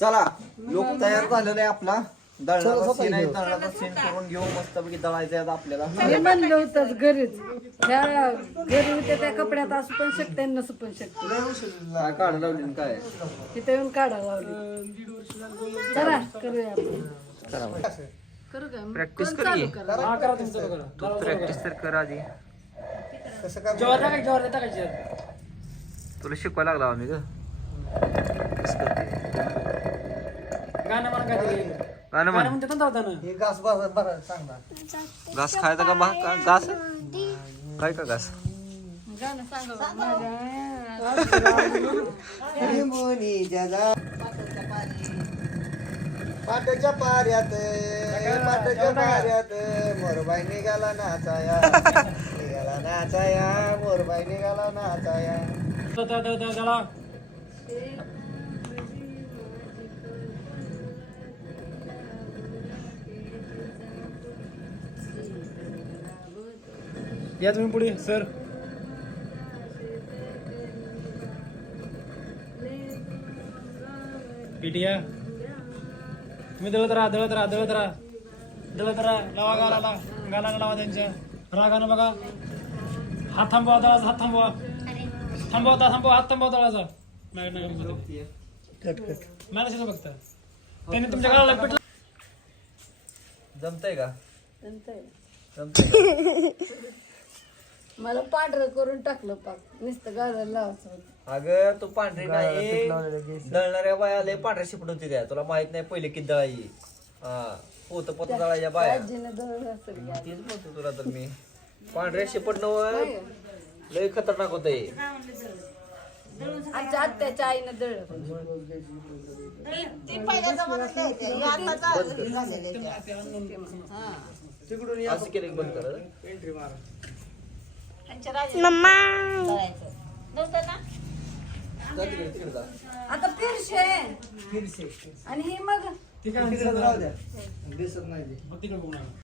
चला लोक तयार झालेला आहे आपला दळणाचा सीन आहे. दळणाचा सीन करून घेऊ मस्तपैकी दळायचं आहे आता मी म्हणलं होतं घरीच त्या घरी होते त्या कपड्यात असू पण शकते नसू पण शकते काय काढ लावली काय तिथे येऊन काढायला लावली. चला करूया आपण. करू का प्रॅक्टिस कोण कर चालू की. करा? तू प्रॅक्टिस तर कर आधी. तुला शिकवायला लागला आम्ही ग कसं करते गाणं म्हणा काहीतरी. गाणं म्हण. म्हणते ना दादा हे घास बरं सांगा घास खायचा का घास काय का घास गाणं सांगा बा. माझ्या पाटाच्या पाऱ्यात मोरबाई निघाला नाचाया मोरबाई निघाला नाचाया. त्याला या तुम्ही पुढे सर. पिटिया तुम्ही दळत राहा लावा गाला लावा त्यांच्या रागानं बघा. हात थांबवा दळाचा हात थांबवा हात थांबवा दळाचा मॅनेज बघता त्यांनी तुमच्या गाला पिटलं. जमतंय का नंतर जमतंय मला पांढरं करून टाकलं पाक नुसतं गाळायला लावायचं होतं. अगं तू पांढरी नाही दळणाऱ्या बाया लय पांढऱ्या शिपट होती त्या तुला माहित नाही पहिले किती दळाई. हा पोत दळायच्या बाया आजीनं दळलं असेल की. तेच म्हणतो तुला तर मी पांढऱ्या शिपट नव लय खतरनाक होत आमच्या आत्याच्या आईनं दळलं. तिकडून असं केलं बंद कर आता फिरशे आणि हे मग तिकडे राहू द्या दिसत नाही तिकडे